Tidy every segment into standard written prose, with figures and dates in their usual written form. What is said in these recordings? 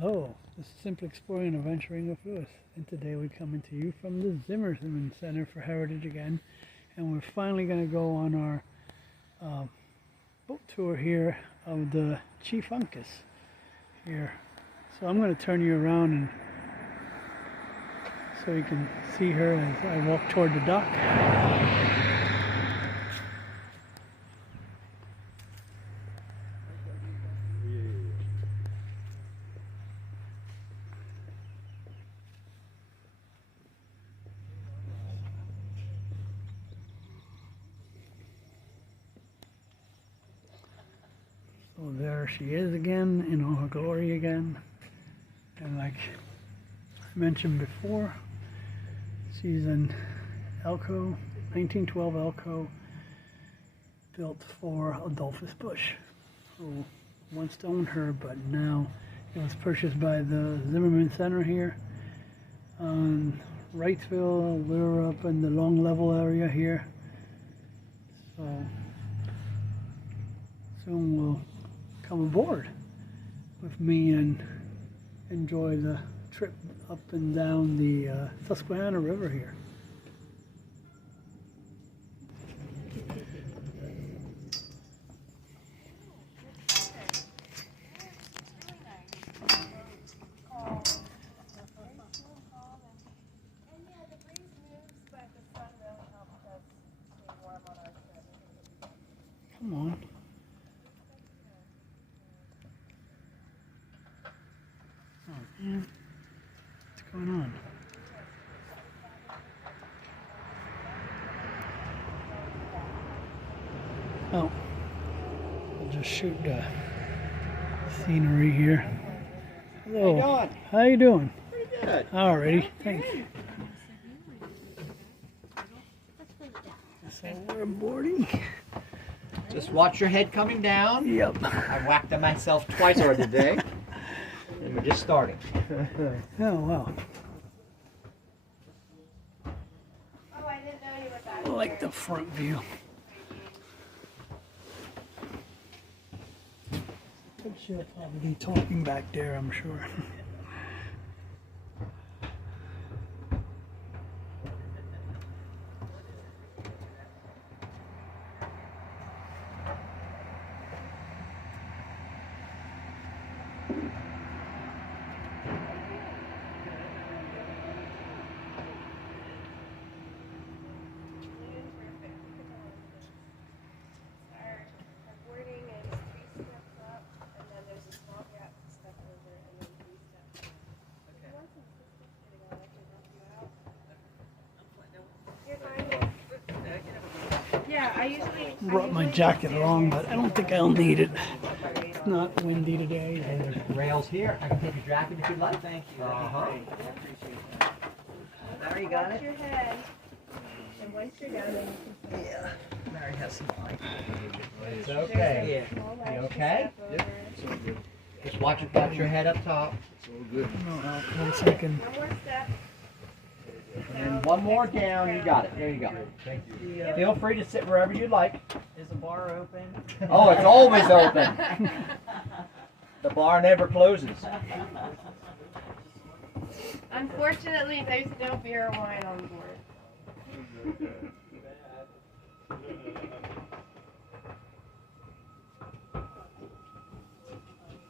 Hello, this is Simply Exploring and Adventuring with Lewis, and today we're coming to you from the Zimmerman Center for Heritage again, and we're finally going to go on our boat tour here of the Chief Uncas here. So I'm going to turn you around and so you can see her as I walk toward the dock. So there she is again in all her glory again, and like I mentioned before, she's an ELCO, 1912 ELCO, built for Adolphus Busch, who once owned her, but now it was purchased by the Zimmerman Center here on Wrightsville. We're up in the Long Level area here, so soon we'll come aboard with me and enjoy the trip up and down the Susquehanna River here. Come on. Oh man, what's going on? Oh, I'll just shoot the scenery here. Hello. How you doing? Pretty good. Alrighty, thanks. So we're boarding. Just watch your head coming down. Yep. I whacked it myself twice already today. And we're just starting. Oh wow. Oh, I didn't know you were back I like the front view. But she'll probably be talking back there, I'm sure. Our boarding is 3 steps up, and then there's a small gap to step over, and then 3 steps. If you want some assistance getting on, I can help you out. You're fine. Yeah, I usually Brought my jacket along, but I don't think I'll need it. It's not windy today. And there's rails here. I can take your jacket if you'd like. Thank you. Mary, you got Watch it? your head, and once you're down, then you can Yeah. Mary has some light. It's There's okay. a small ledge You to okay? step over. Just watch your head up top. One second. One more step. And then one more down. You got it. There you go. Feel free to sit wherever you'd like. Is the bar open? Oh, it's always open. The bar never closes. Unfortunately, there's no beer or wine on board.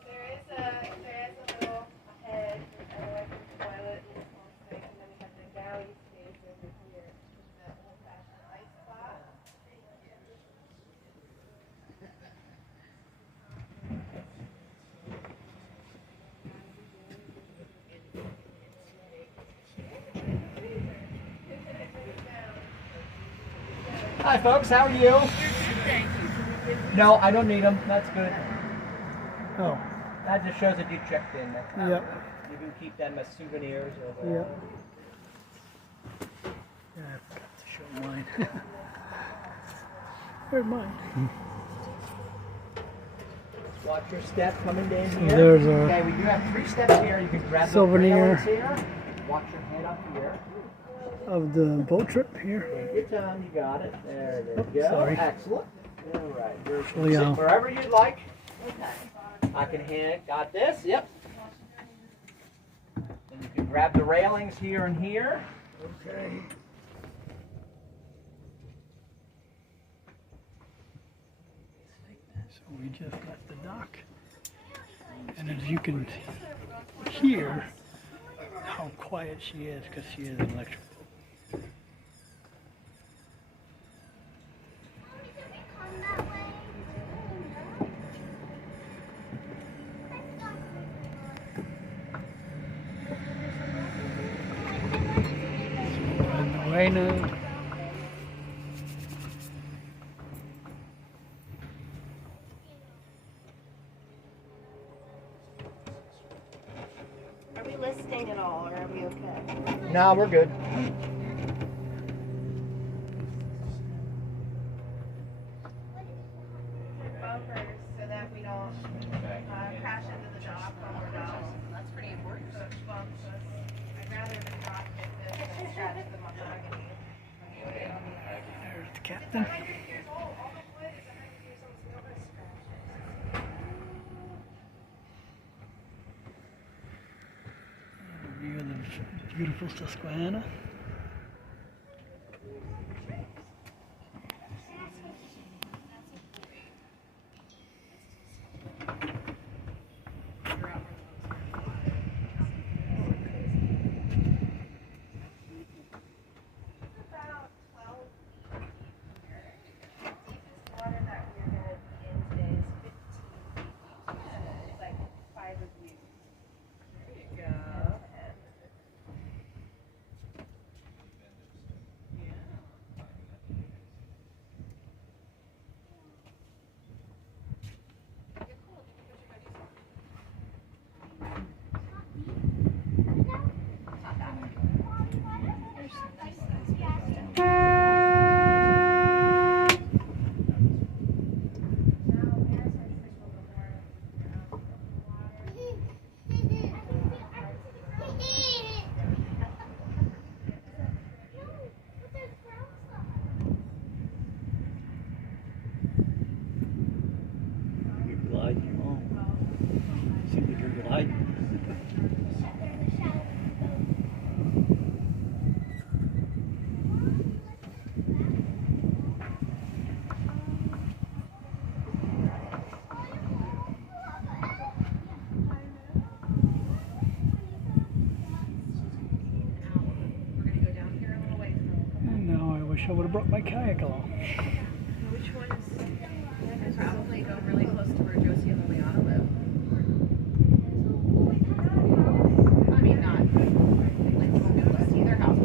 There is a little head with an electric toilet and a small sink, and then we have the galley space over here with the old-fashioned ice spot. Hi, folks. How are you? No, I don't need them. That's good. Oh, That just shows that you checked in. That's all. yep. You can keep them as souvenirs. Or Yep. Yeah, I forgot to show mine. Where's mine? Watch your step coming down here. There's a okay, we do have 3 steps here. You can grab souvenir. the railings here. Watch your head up here. of the boat trip here. Take your time, you got it. There you go. Sorry. Excellent. All right. Actually, Sit wherever you'd like. I can hand. Got this. Yep. Grab the railings here and here. Okay. So we just left the dock. And as you can hear how quiet she is, because she is an electric boat. Way now. Are we listing at all, or are we okay? No, we're good. Bumpers so that we don't crash into the dock when we're down. That's pretty important. So it bumps us. I'd rather the dock get this than scratch the mahogany. There's the captain. View of the beautiful Susquehanna. I would have brought my kayak along. Which one is? Yeah, could probably go really close to where Josie and Liliana live. I mean, not like see their house.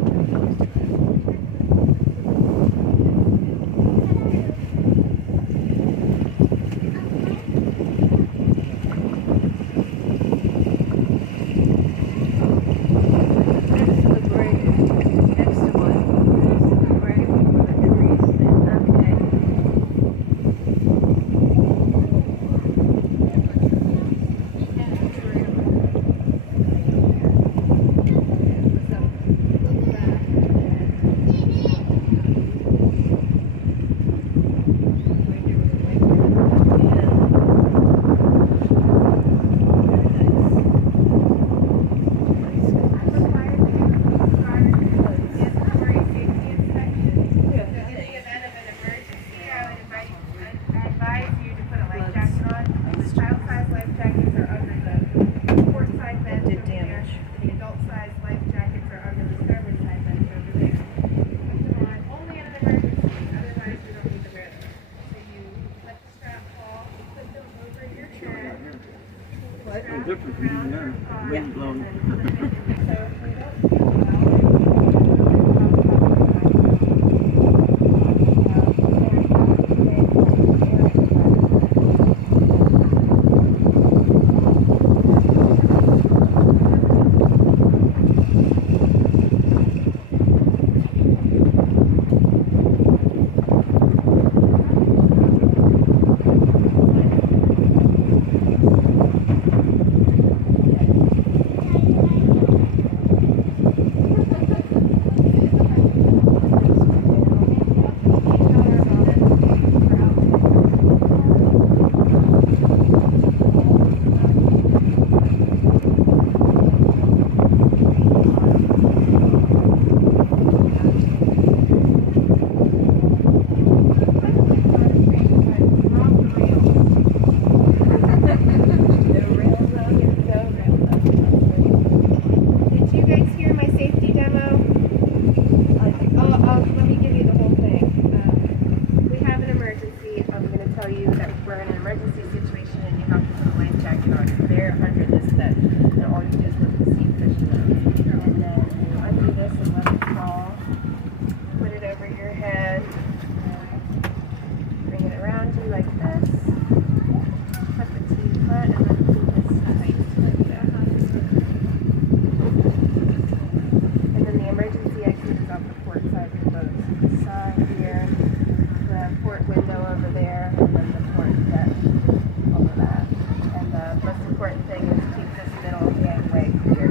truck. They're under this bed. And all you do is lift the seat cushion up. And then you undo this and let it fall. Put it over your head. Bring it around you like this. Put the T front and then pull this tight like that. And then the emergency exit is off the port side of the boat. The side here, the port window over there, and then the port deck over that. And the most important thing is keep this middle gangway clear.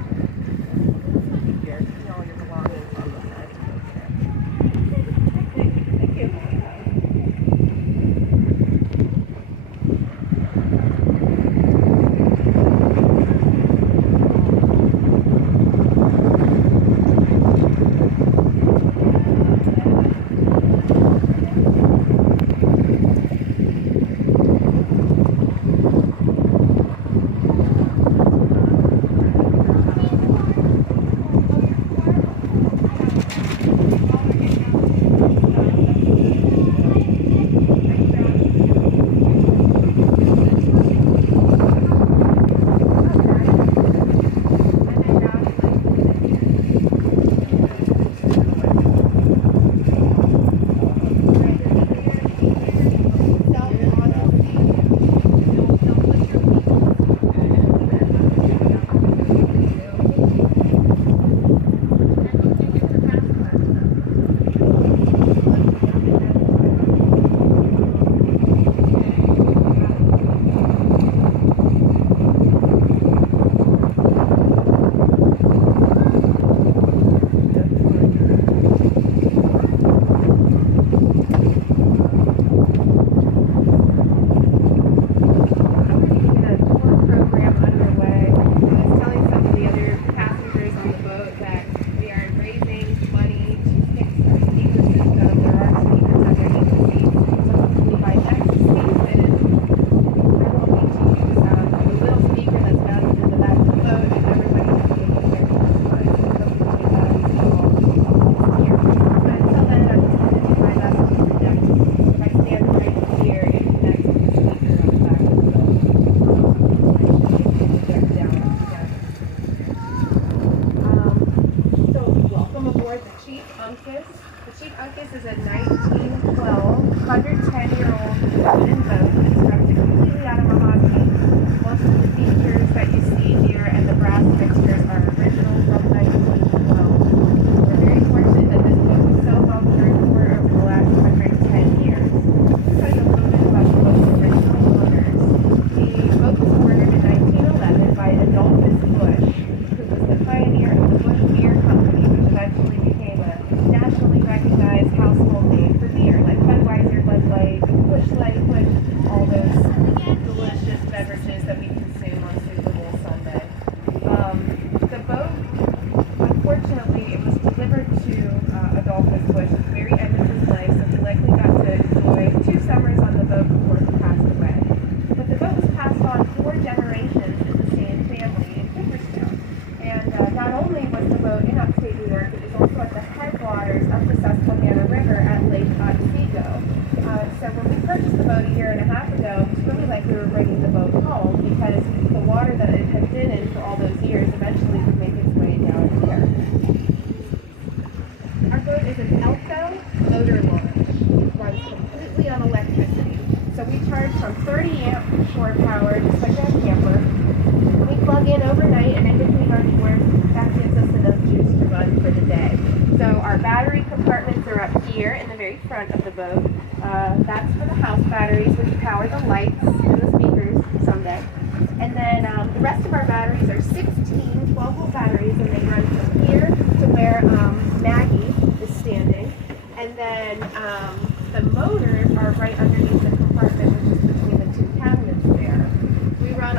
Keep all your belongings on the side of the boat there. Thank you. Chief Uncas. The Chief Uncas is a 1912, 110-year-old wooden boat constructed completely out of mahogany. Most of the features that you see here and the brass fixtures are original from 1912. We're very fortunate that this boat was so well cared for over the last 110 years. I'll tell you a little bit about the boat's original owners. The boat was ordered in 1911 by Adolphus Busch, who was the pioneer of the Busch Beer Company, which eventually became a nationally recognized household name for beer, like Budweiser, Bud Light, Busch Light, Busch, all those delicious beverages that we consume on Super Bowl Sunday. The boat, unfortunately, it was delivered to Adolphus Busch at the very end of his life, so he likely got to enjoy 2 summers on the boat before he passed away. But the boat was passed on 4 generations in the same family in Cooperstown. And not only was the boat in upstate New York, it was also at the headwaters of the Susquehanna River at Lake Otsego. So when we purchased the boat a year and a half ago, it was really like we were bringing the boat home because the water that it had been in for all those years eventually would make its way down here. Our boat is an ELCO motor launch. It runs completely on electricity. So we charge from 30 amp shore power, just like a camper. We plug in overnight, and in between our tours, that gives us enough juice to run for the day. So our battery compartments are up here in the very front of the boat. That's for the house batteries, which power the lights and the speakers someday. And then the rest of our batteries are 16 12-volt batteries, and they run from here to where Maggie is standing. And then the motors are right underneath the compartment, which is between the 2 cabinets there. We run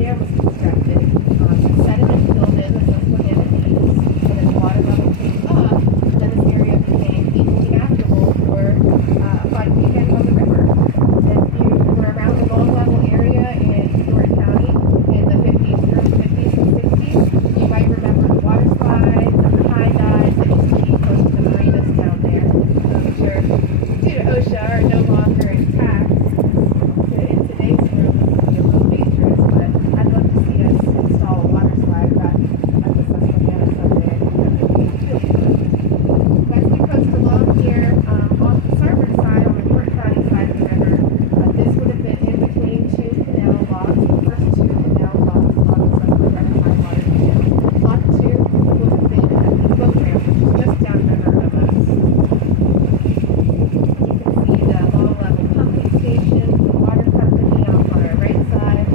dam was constructed, sediment filled in the Susquehanna River, and then the water level came up, and then this area became equally navigable for a fun weekend on the river. If you were around the low level area in Stewart County in the 50s, early 50s and 60s, you might remember the water slides and the high dives that used to be close to the marinas down there, which are, due to OSHA, are no longer intact. In today's world, this would be a little dangerous, but I'd love to see us install a water slide back at the Susquehanna someday. Western coast along here, off the starboard side, on the York County side of the river, this would have been in between two canal locks, the first two canal locks on the Susquehanna Tidewater Canal. Lock 2 would have been at the boat ramp, which is just downriver of us. You can see the low level pumping station, the water company off on our right side.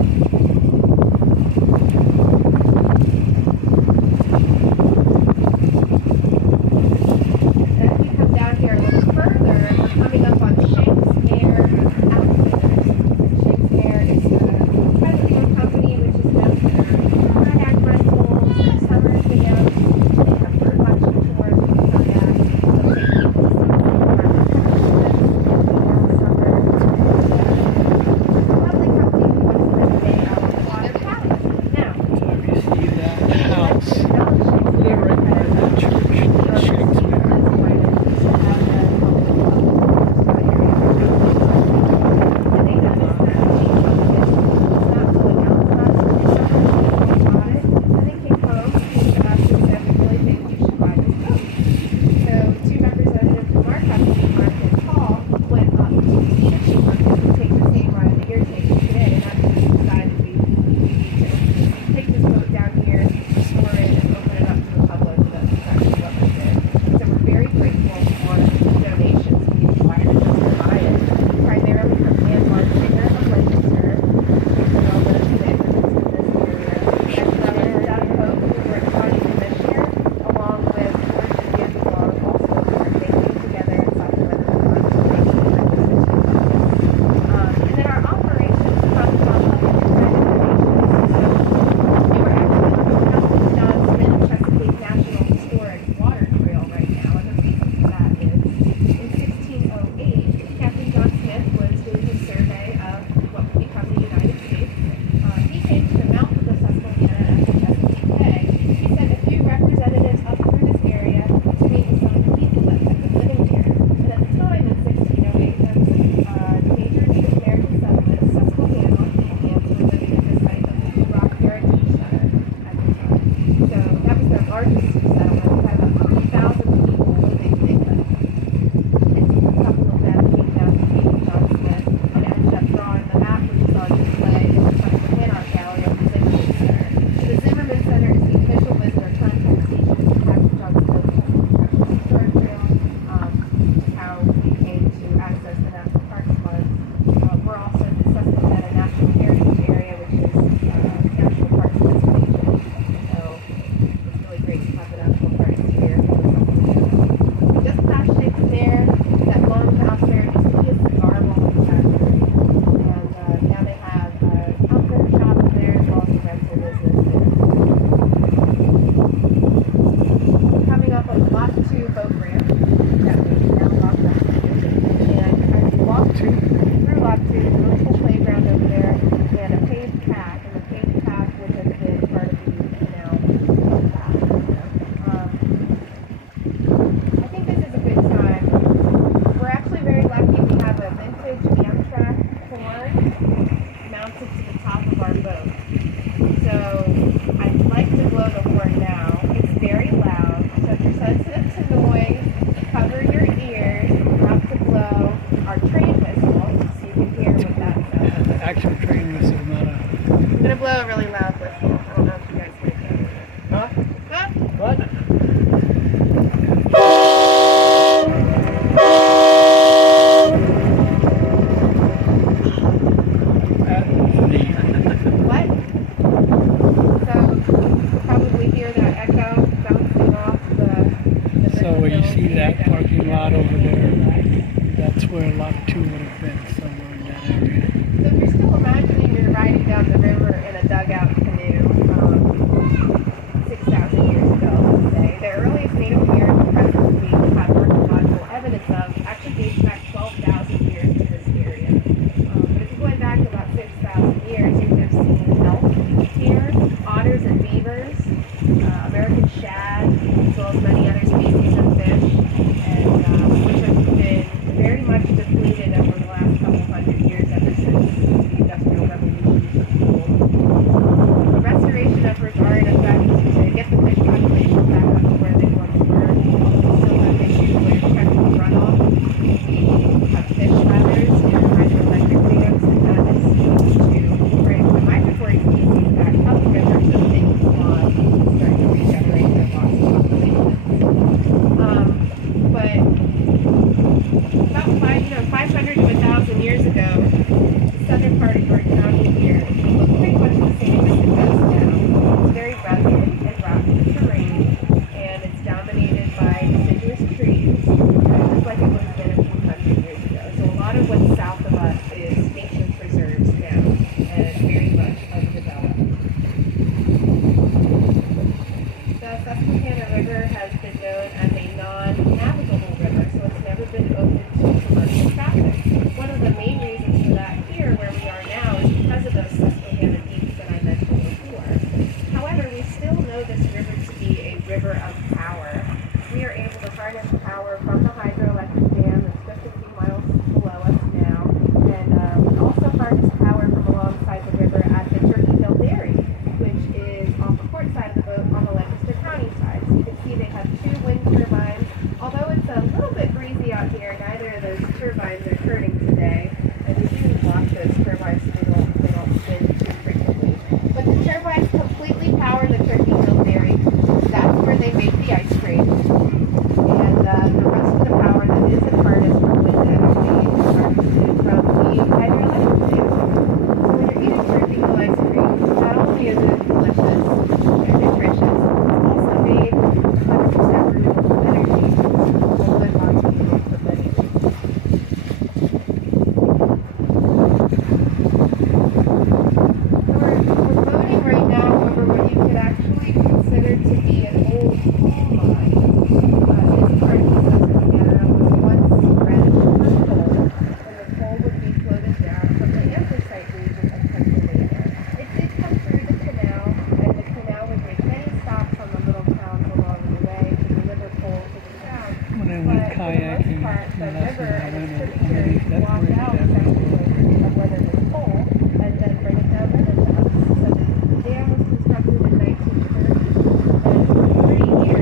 Then if you come down here a little further, we're coming up on Shakespeare Outfitters. Shakespeare is a privately owned company which is known for their kayak rentals, their summer videos. They have bird watching tours with kayaks. They'll take people to some of the farm excursions in the summer. Lovely company who wants to stay out on the water palace. Now, Let me see that house. Shakespeare. They're right by that church, Shakespeare. Take this boat down here, store it, and open it up to the public. That's exactly what we did. So we're very grateful for donations we acquired just to buy it, primarily from landlord Hager of Lancaster, who all the neighborhoods in this area, and from Doug Hope, who were county commissioner, along with George and Danny Long, also who are banking together and talking whether we want to make it and then our operations come from we were actually looking at the John Smith Chesapeake National Historic Water Trail right now, and the reason for that is in 1608, Captain John Smith was doing his survey of what would become the United States. He came to the mouth of the Susquehanna at the Chesapeake Bay. He sent a few representatives up through this area to meet with some of the people that had been living here. And at the time, in 1608, there was a major Native American settlement, Susquehanna, and we're living at the site of the Rock Heritage Center at the time. So that was their largest settlement. It had about 3,000 people living there. And a couple of them came down to meet with John Smith and ended up drawing the map which is on display in the Susquehanna Gallery at the Zimmerman Center. The Zimmerman Center is the official visitor contact station for Captain John Smith's National Historic Trail, how we came to access the National Parks Fund. We're also in the Susquehanna National Heritage Area, which is National Parks designation. So it's really great to have the national parks here. Just past Shakespeare, that long house there used to be a cigar rolling factory. And now they have an outfitter shop there as well as a rental business there. Coming up on the Lot 2 boat ramp that we now walk back to. And as you walk through Lot 2, there's a little playground over there and a paved path. And the paved path would have been part of the canal path. I think this is a good time. We're actually very lucky we have a vintage Amtrak horn mounted to the top of our boat. So I'd like to blow the horn now. It's very loud, so if you're sensitive to noise, cover your ears, not to blow our train whistle so you can hear what that sounds like. Actual train whistle, not a. I'm gonna blow a really loud whistle. I don't know if you guys like that. Huh? Ah, What? That is neat. what? So you'll probably hear that echo bouncing off the So you see that parking lot over there? That's where Lot 2 would have been, somewhere in that area. So if you're still imagining you're riding down the river in a dugout could actually consider to be an old coal mine. This part of the Susquehanna was once ran for coal, and the coal would be floated down from the anthracite region of Pennsylvania. It did come through the canal, and the canal would make many stops on the little towns along the way to deliver coal to the town. When I But went for the kayaking, most part, the last river time I and went its underneath tributaries that block bridge, out that sections of whether it was coal, and then bring it down river to us. So the dam was constructed in 1930, and for 3 years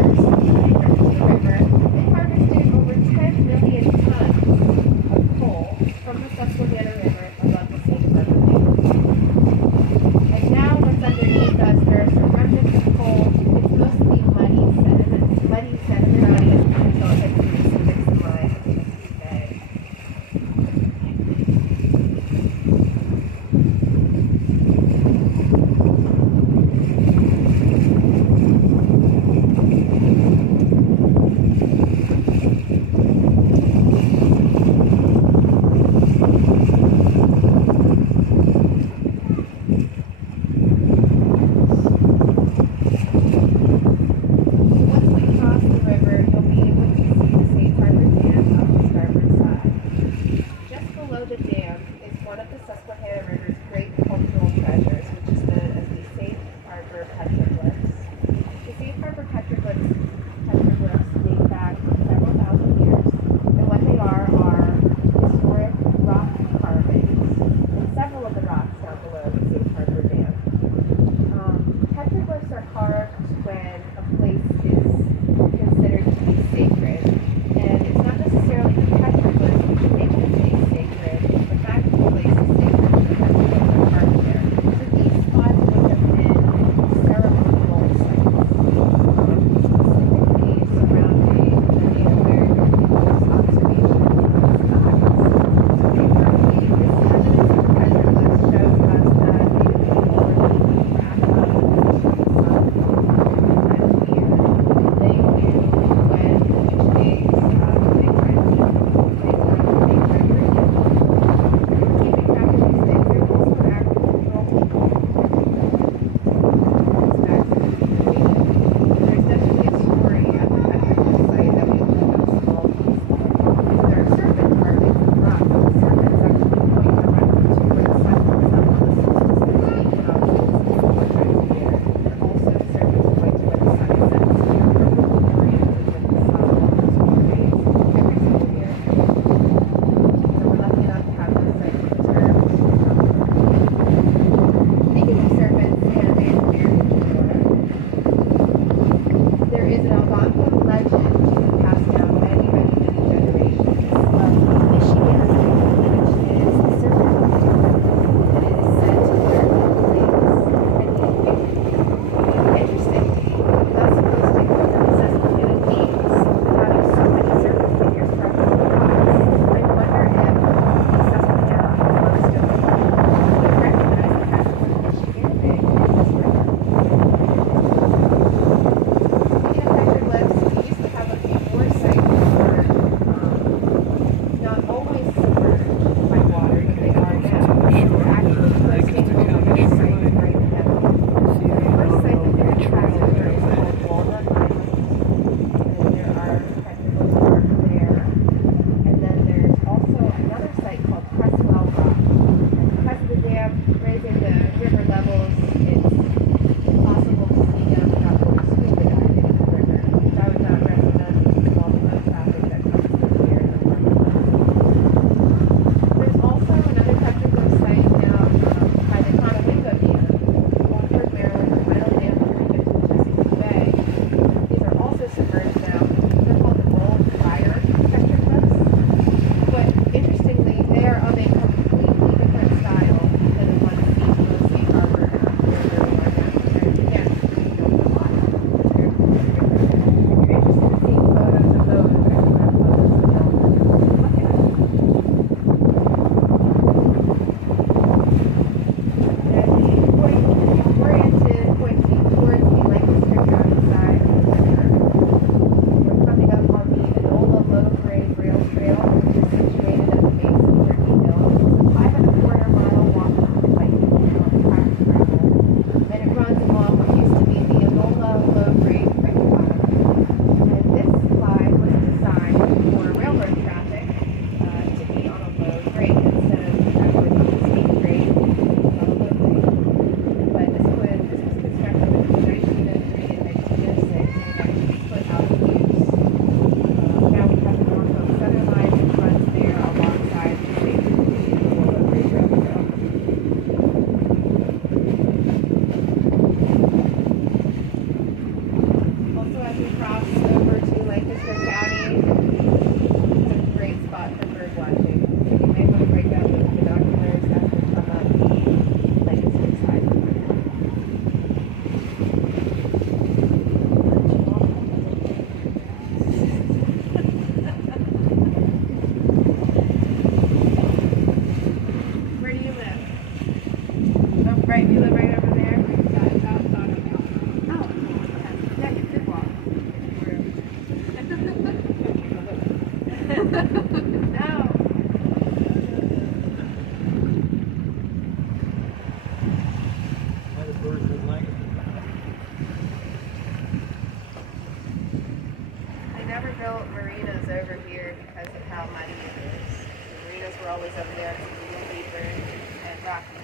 built marinas over here because of how muddy it is. The marinas were always over there, it's a little deeper and rocky.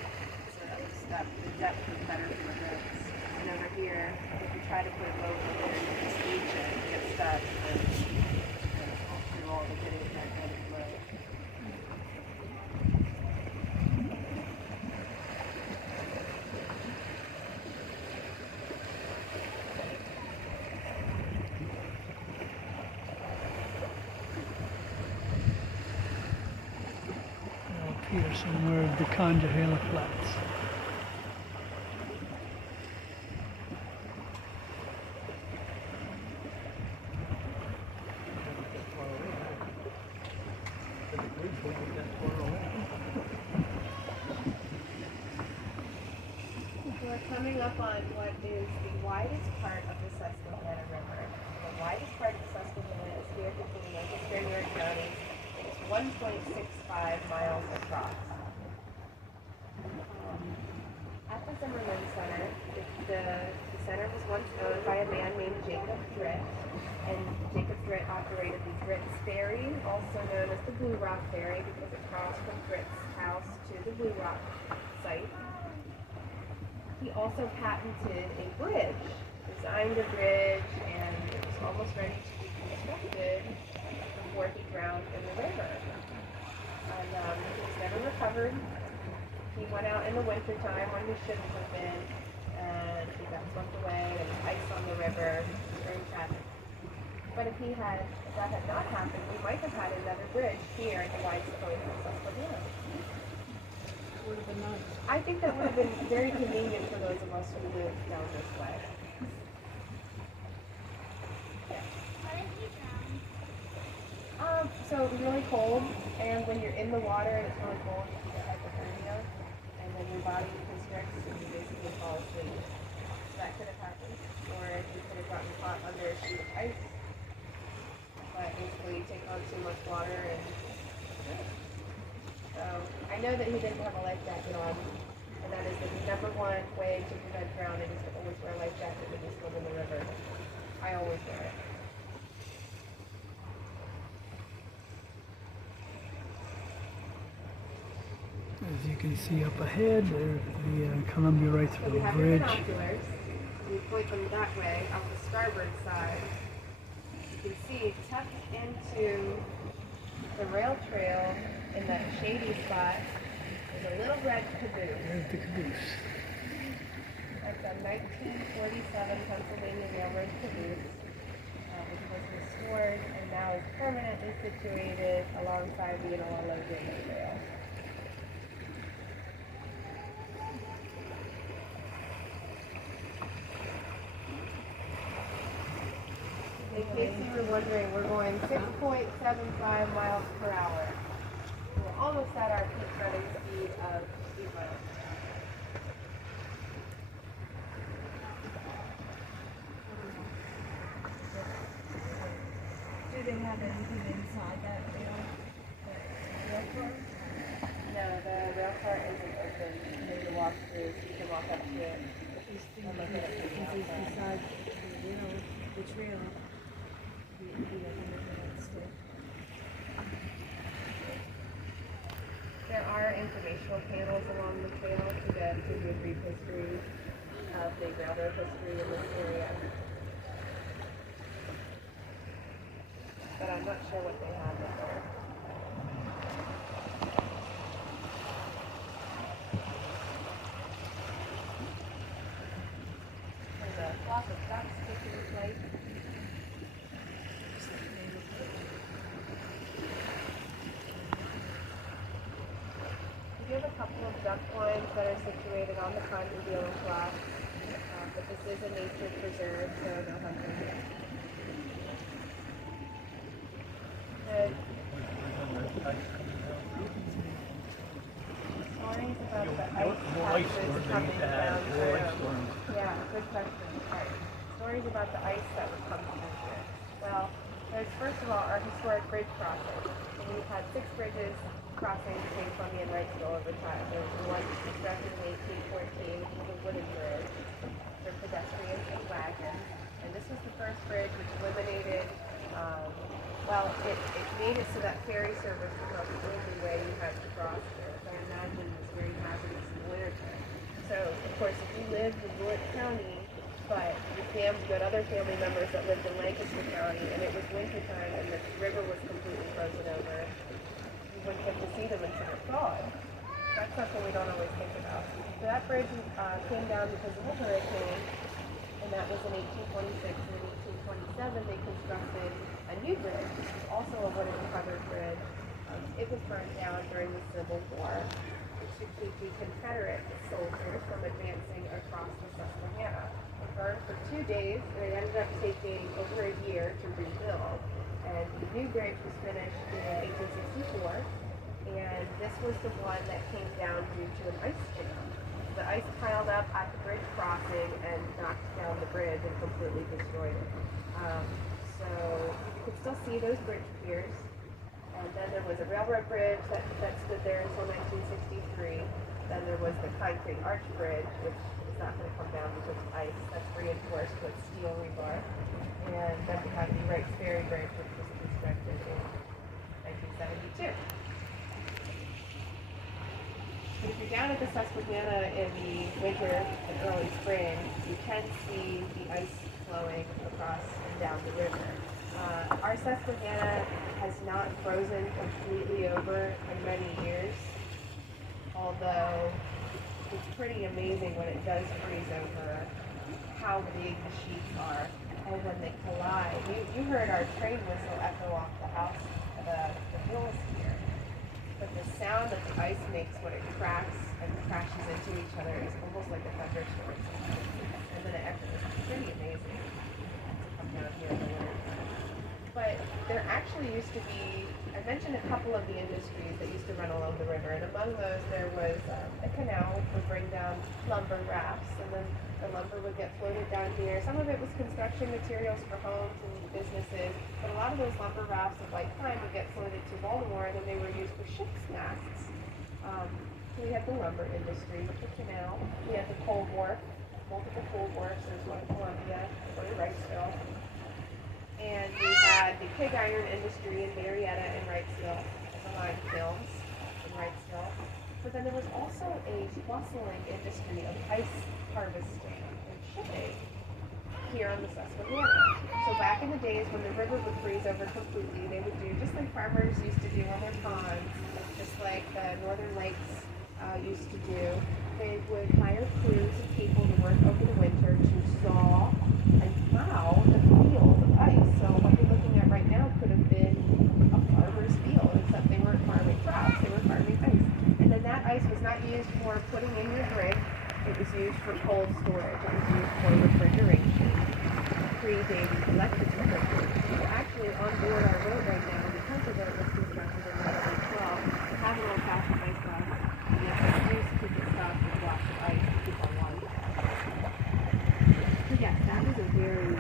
So the depth was better for boats. And over here, if you try to put a boat over there, you just reach it and get stuck and through all the getting that kind of flow. Here somewhere, the Conjohela Flats. We're coming up on what is the widest part of the Susquehanna River. The widest part of the Susquehanna is here between Lancaster and County. It's 1.65 miles across. At the Zimmerman Center, the center was once owned by a man named Jacob Dritt, and Jacob Dritt operated the Dritt's Ferry, also known as the Blue Rock Ferry, because it crossed from Dritt's house to the Blue Rock site. He also patented a bridge, designed a bridge, and it was almost ready to be constructed before he drowned in the river. And it was never recovered. He went out in the winter time when he shouldn't have been, and he got swept away, and ice on the river during traffic. But if that had not happened, we might have had another bridge here at the widest point of Susquehanna. Would have been nice. I think that would have been very convenient for those of us who live down this way. So really cold, and when you're in the water and it's really cold, you get hypothermia, and then your body constricts and you basically fall asleep. So that could have happened, or you could have gotten caught under a sheet of ice. But basically you take on too much water and so I know that he didn't have a life jacket on, and that is the number one way to prevent drowning is to always wear a life jacket when you swim in the river. I always wear it. As you can see up ahead, there's the Columbia So we Wrightsville have Bridge. your binoculars. We point them that way, on the starboard side. You can see tucked into the rail trail in that shady spot is a little red caboose. There's the caboose. That's a 1947 Pennsylvania Railroad caboose, which was restored and now is permanently situated alongside the Inalala Railroad Trail. In case you were wondering, we're going 6.75 miles per hour. We're almost at our peak running speed of 8 miles. Do they have anything inside that rail car? No, the rail car isn't open. There's a walk through, so you can walk up to it. These things is beside the rail, the trail. There are informational panels along the trail to give you a brief history of the railroad history in this area. But I'm not sure what they have in there. There's a flock of ducks taking flight. We have a couple of duck lines that are situated on the Conjohela Flats, but this is a nature preserve, so no hunting. Good. Stories about the ice patches coming down through. Yeah, good question. Right. Stories about the ice that would come through here. Well, there's first of all our historic bridge crossing. So we've had 6 bridges crossing between Columbia and Wrightsville over time. There was one constructed in 1814, which was a wooden bridge for pedestrians and wagons. And this was the first bridge which eliminated made it so that ferry service was not the only way you had to cross there. I imagine it's very hazardous in the wintertime. So, of course, if you lived in York County, but you had other family members that lived in Lancaster County, and it was wintertime and the river was completely frozen over, you wouldn't get to see them until it thawed. That's something we don't always think about. So that bridge came down because of a hurricane, and that was in 1826. And in 1827, they constructed a new bridge, also a wooden covered bridge. It was burned down during the Civil War to keep the Confederate soldiers from advancing across the Susquehanna. It burned for 2 days, and it ended up taking over a year to rebuild. And the new bridge was finished in 1864, and this was the one that came down due to an ice jam. The ice piled up at the bridge crossing and knocked down the bridge and completely destroyed it. So you could still see those bridge piers. And then there was a railroad bridge that stood there until 1963. Then there was the concrete arch bridge, which is not going to come down because of ice. That's reinforced with steel rebar. And then we have the Wright's Ferry Bridge, which was constructed in 1972. But if you're down at the Susquehanna in the winter and early spring, you can see the ice flowing across and down the river. Our Susquehanna has not frozen completely over in many years, although it's pretty amazing when it does freeze over how big the sheets are and when they collide. You heard our train whistle echo off the house, the hills here, but the sound that the ice makes when it cracks and crashes into each other is almost like a thunderstorm sometimes, and then it echoes. It's pretty amazing to come down here in the winter. But there actually used to be, I mentioned a couple of the industries that used to run along the river, and among those there was a canal would bring down lumber rafts, and then the lumber would get floated down here. Some of it was construction materials for homes and businesses, but a lot of those lumber rafts of like pine would get floated to Baltimore, and then they were used for ships' masts. So we had the lumber industry with the canal. We had the coal wharf, multiple coal wharfs. There's one in Columbia, one in Wrightsville. And we had the pig iron industry in Marietta and Wrightsville, and the lime kilns in Wrightsville. But then there was also a bustling industry of ice harvesting and shipping here on the Susquehanna. So back in the days when the river would freeze over completely, they would do just like farmers used to do on their ponds, just like the northern lakes used to do. They would hire crews of people to work over the winter to saw and plow the field of ice. So what you're looking at right now could have been a farmer's field, except they weren't farming crops, they were farming ice. And then that ice was not used for putting in your drink, it was used for cold storage, it was used for refrigeration, pre-dating electric refrigeration. Actually on board our boat right now, because of it was constructed in 1912, we have an old-fashioned ice box, and it's used to keep it stocked with blocks of ice to keep our water. So yes, that was a very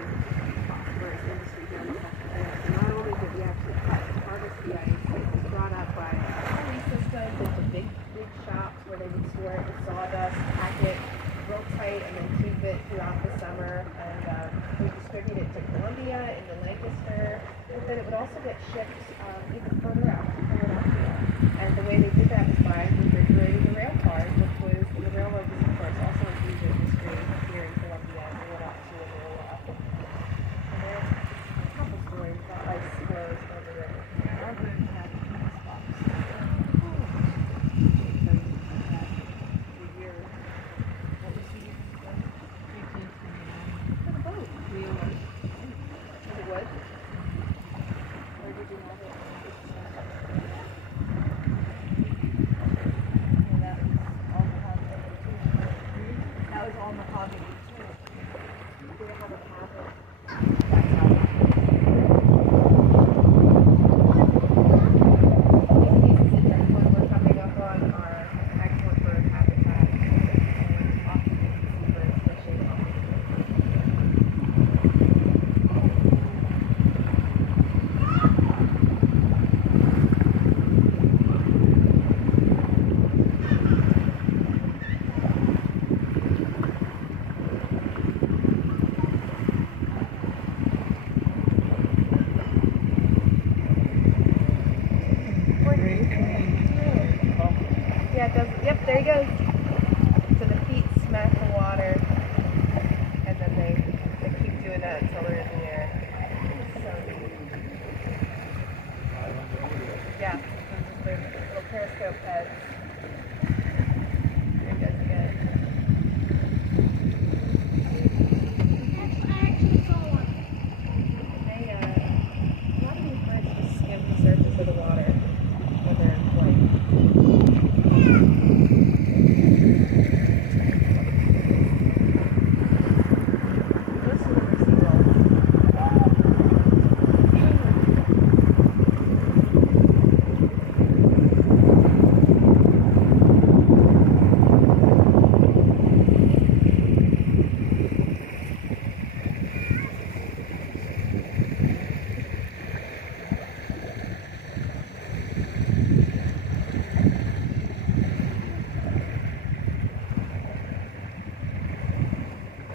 prosperous industry here in the Susquehanna. So not only did we actually harvest the ice, it was brought up by pulley systems into big shops where they would store it with sawdust, pack it real tight, and then keep it throughout the summer. And we distribute it to Columbia and to Lancaster. But then it would also get shipped even further out to Philadelphia. And the way they did that was by refrigerating the rail cars, which was the railroad was of course also a huge industry here in Columbia, and they went up to Iowa. And there's a couple stories about ice flows over the river. Our bridge had an ice box. that until they're in the air. So neat. Yeah, those are their little periscope heads. Very good, good. They, a lot of these birds just skim the surface of the water when they're in flight. Most of them are seagulls.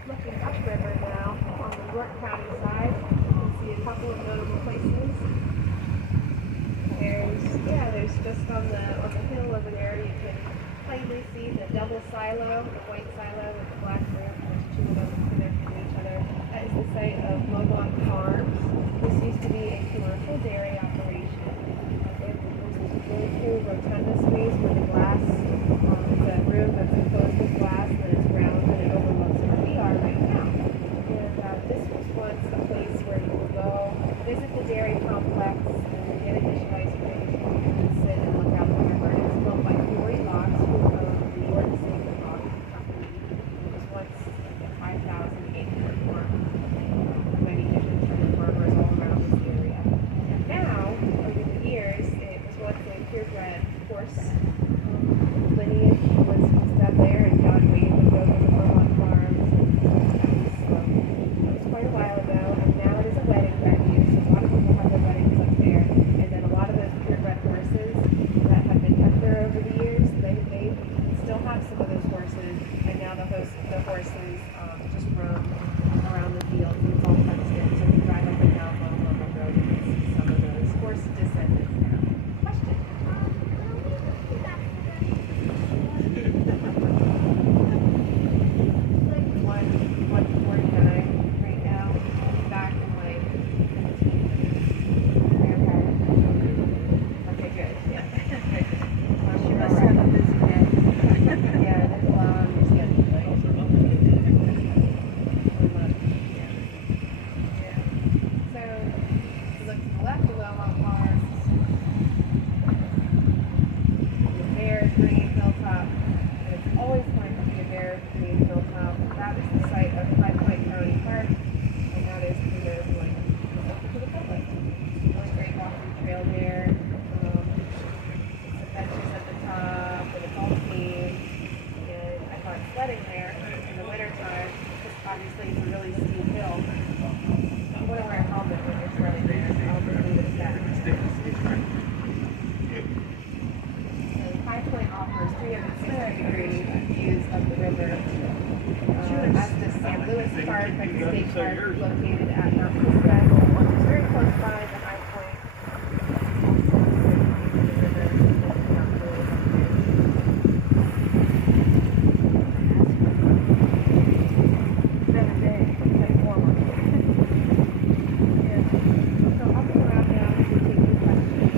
Looking upriver now on the York County side, you can see a couple of notable places. There's just on the hill over there you can plainly see the double silo, the white silo with the black roof. There's two of them connected to each other. That is the site of Mohawk Farms. This used to be a commercial dairy operation. There's this really cool rotunda space where the glass, it's a room that's enclosed with glass and it's round and it overlooks where we are right now. And this was once a place where you would go visit the dairy complex and get a dish of ice cream and sit and look out the river. It was built by Corey Locks, who owned the Otsego Lake company. It was once a 5,000-acre farm. Many different kind of farmers all around this area. And now, over the years, it was once a purebred horse lineage was done there, and John Wade would go to the Vermont farms. That was quite a while ago, and now it is a wedding venue, so a lot of people have their weddings up there. And then a lot of those purebred horses that have been kept there over the years, they still have some of those horses, and now the horses just roam around the fields, and it's all fenced in, so you drive up and down Local Road and you can see some of those horse descendants now. Question? Like 149 right now. I'll be back in like 15 minutes. Okay, good. Yeah. Well, she must have a busy day. Yeah, it is long. Your schedule, right? Yeah. So, if you look to the left of Mohawk Farms, the bare green hilltop. And it's always going to be a bare green hilltop. That is the site of High Point County Park, and that is preserved like open to the public. Really great walking trail there. Some benches at the top, and it's all paved. And I thought sledding there in the wintertime, because obviously it's a really steep hill. You want to wear a helmet when you're sledding there, so I'll just leave it at that. So High Point offers 360-degree views of the river. As does San Luis Park, like the state park located at Mount Pisgah, which is very close by to High Point. So I'll come around now to take your questions.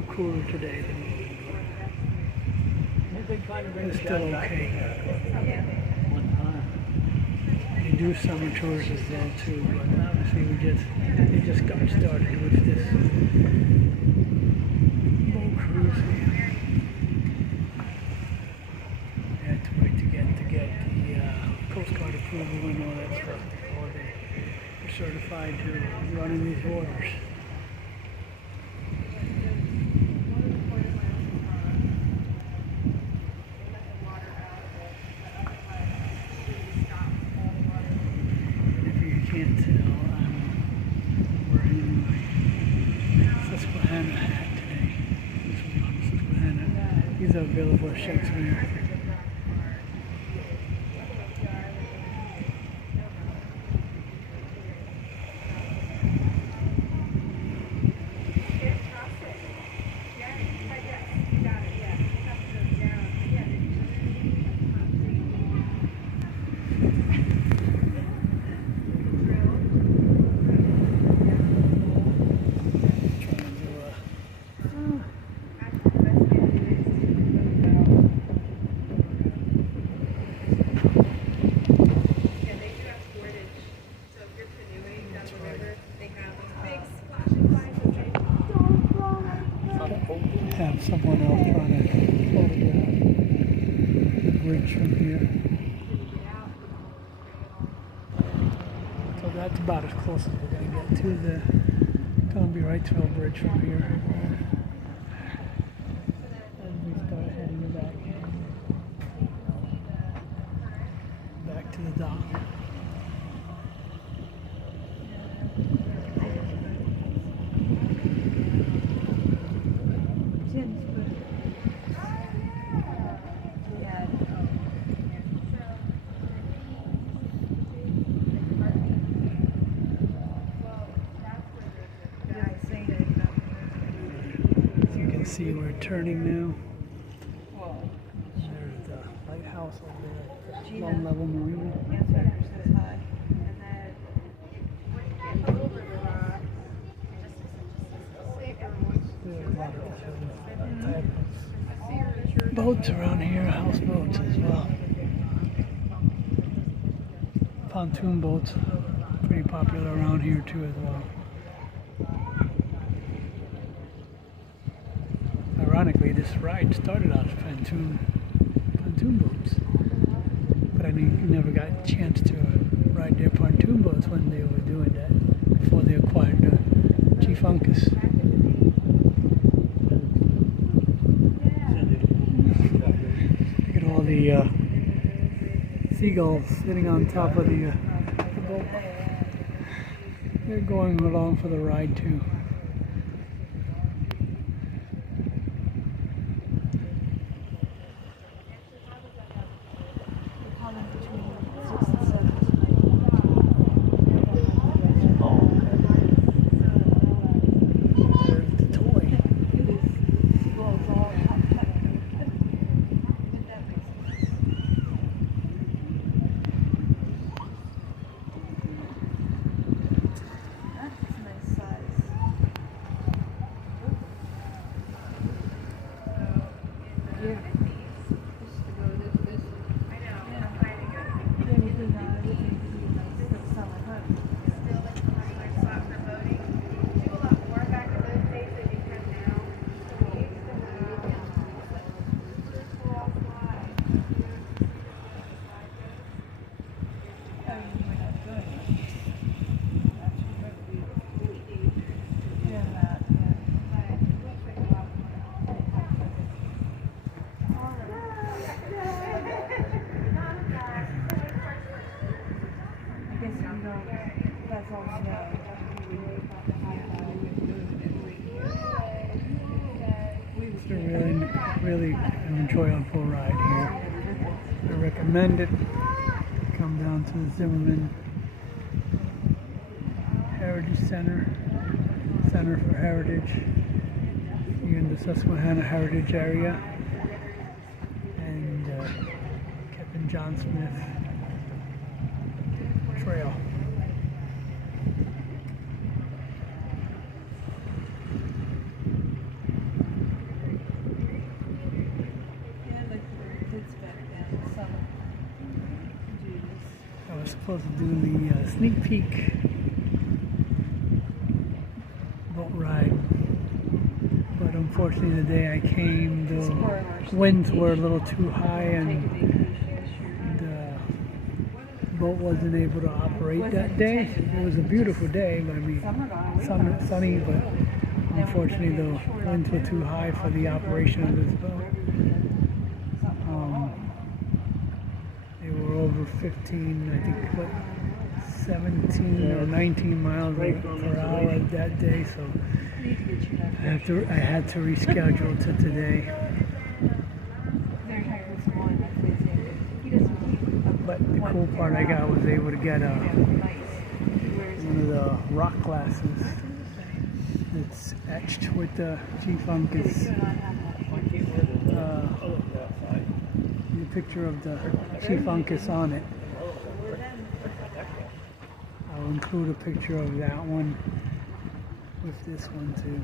little cooler today than it's still okay. They do summer tours as well too, but obviously they just got started with this boat cruise here. They had to wait to get the Coast Guard approval and all that stuff before they were certified to run in these waters. Can't tell, I'm wearing my Susquehanna hat today. This will be on the Susquehanna. These are available at Shakespeare. Have someone else trying to photograph the bridge from here. So that's about as close as we're going to get to the Columbia-Wrightsville Bridge from here. And we start heading back to the dock. See, we're turning now. There's the lighthouse over there at the Lone Level Marina. There's a lot of different type of boats around here, houseboats as well. Pontoon boats, pretty popular around here too as well. Ironically, this ride started out as pontoon boats, but I never got a chance to ride their pontoon boats when they were doing that, before they acquired the Chief Uncas. Look at all the seagulls sitting on top of the boat. They're going along for the ride too. Really an enjoyable ride here. I recommend it. Come down to the Zimmerman Heritage Center for Heritage. You're in the Susquehanna Heritage area, and Captain John Smith Trail. supposed to do the sneak peek boat ride, but unfortunately the day I came, the winds were a little too high and the boat wasn't able to operate that day. It was a beautiful day, I mean, sunny, but unfortunately the winds were too high for the operation of this boat. They were over 15, I think, what, 17 or 19 miles per hour that day, so I had to reschedule to today. But the cool part I got was able to get one of the rock glasses that's etched with the Chief Uncas. The picture of the Chief Uncas on it. I'll include a picture of that one with this one too.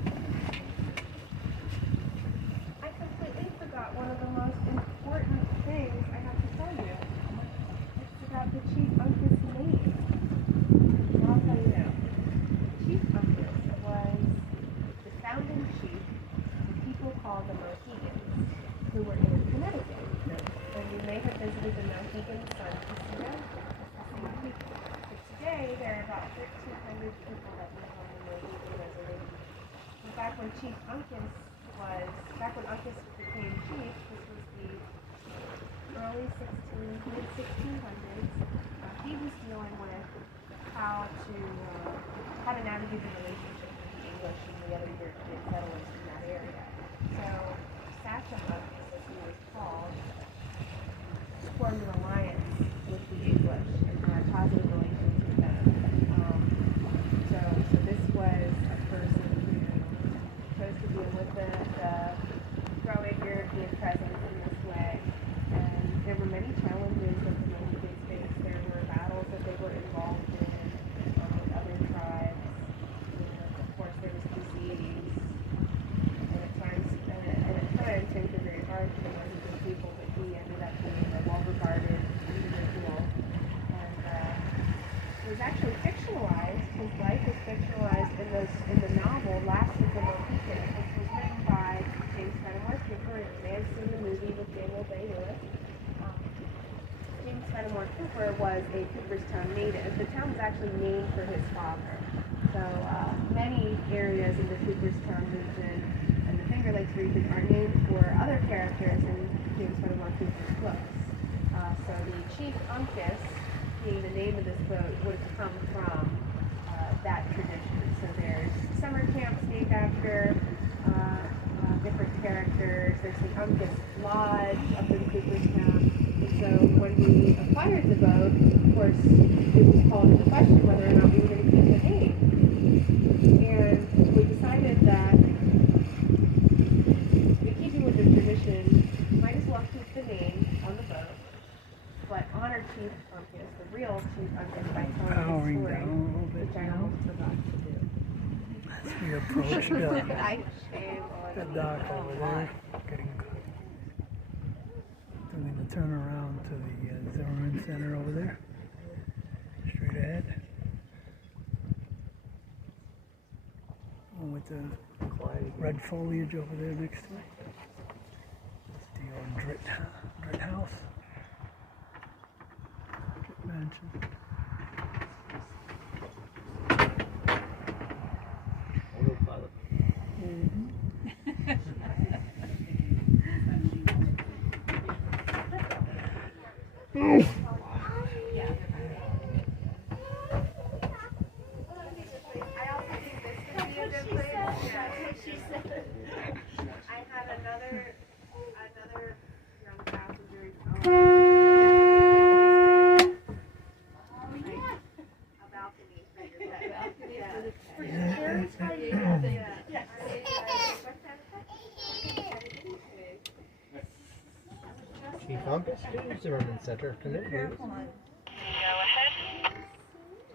I completely forgot one of the most important things I have to tell you. It's about the Chief Uncas name. So I'll tell you now. Chief Uncas was the founding chief of people called the Mohegans, who were in Connecticut. And you may have visited the Mohegan Sun Casino. Today, there are about 1,300 people that live on the Mohegan Reservation. In fact, when Uncas became chief, this was the early mid-1600s, he was dealing with how to navigate the relationship with the English and the other European settlers in that area. So, Susquehanna, as he was called, formed an alliance with the English and had positive relations with them. So this was a person who chose to deal with the growing European presence in this way. And there were many challenges that the Mohegans faced. There were battles that they were involved in with other tribes. Of course, there was disease. And at times things were very hard for the Mohegan people, but he ended up being a well-regarded individual. And it was actually fictionalized. His life was fictionalized in the novel Last of the Mohegans, which was written by James Fenimore Cooper. You may have seen the movie with Daniel Day-Lewis. James Fenimore Cooper was a Cooperstown native. The town was actually named for his father. So many areas in the Cooperstown region and the Finger Lakes region are named for other characters in James Fenimore Cooper's books. So the Chief Uncas, being the name of this boat, would have come from that tradition. So there's summer camps named after different characters. There's the Uncas Lodge up in Cooperstown. And so when we acquired the boat, of course, it was called into question whether or not we were going to keep the name. And we decided that, in keeping with the tradition, we might as well keep the name on the boat, but honor Chief Uncas, the real Chief Uncas, by telling the story, which I almost forgot to do. As we approach the dock over there, doing the turnaround to the Zimmerman Center over there, straight ahead. One with the red foliage over there next to it. That's the old Drit house. Drit mansion. I have another young passenger a balcony for your pet. Chief Uncas to Zimmerman Center. Can it move? Go ahead.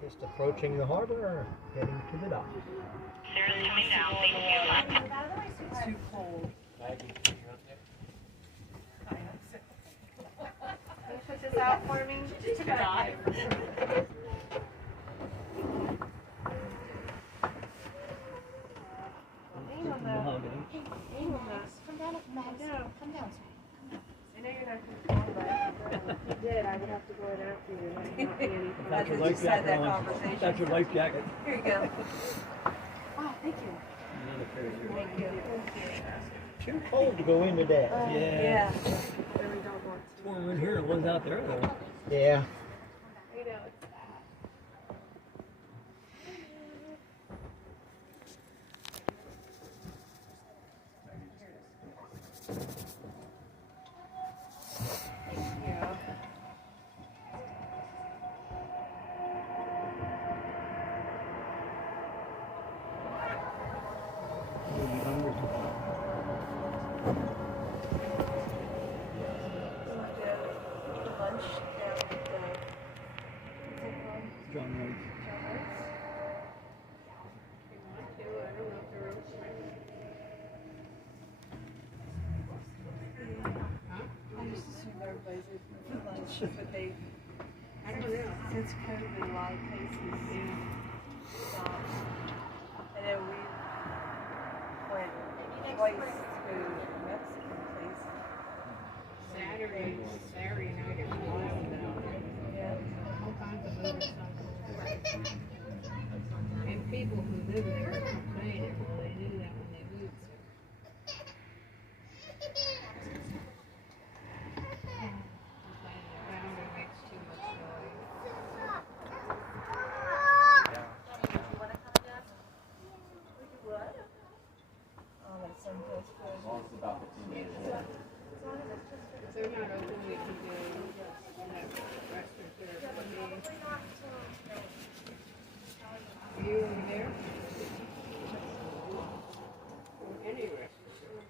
Just approaching the harbor, heading to the dock. There's coming down. Thank you. It's too cold. put this out for me? Just took a dive. Hang on though. Hang on though. Come down, Max. No. Come down. I know you're not going to fall, but if you did, I would have to go in after you. That would not be any fun. That's your life jacket on. That's your life jacket. Here you go. Oh, thank you. Another pair of yours. Thank you. Too cold to go into that. Yeah. I really don't want It's warmer in here than it was out there, though. Yeah. to. I know, it's bad. Yeah. You'll be hungry. Lunch down at the John White. I used to assume everybody's at lunch, but they, I don't know. Since COVID, a lot of places stopped. And then we went twice to a Mexican place. Saturday night is wild now. Yeah. All kinds of motorcycles. And people who live there complain that well, they do that when they move. Around it makes too much noise. Oh, that sun feels good. If they're not open, we can go have restaurant there. Are you over there? Or any restaurant?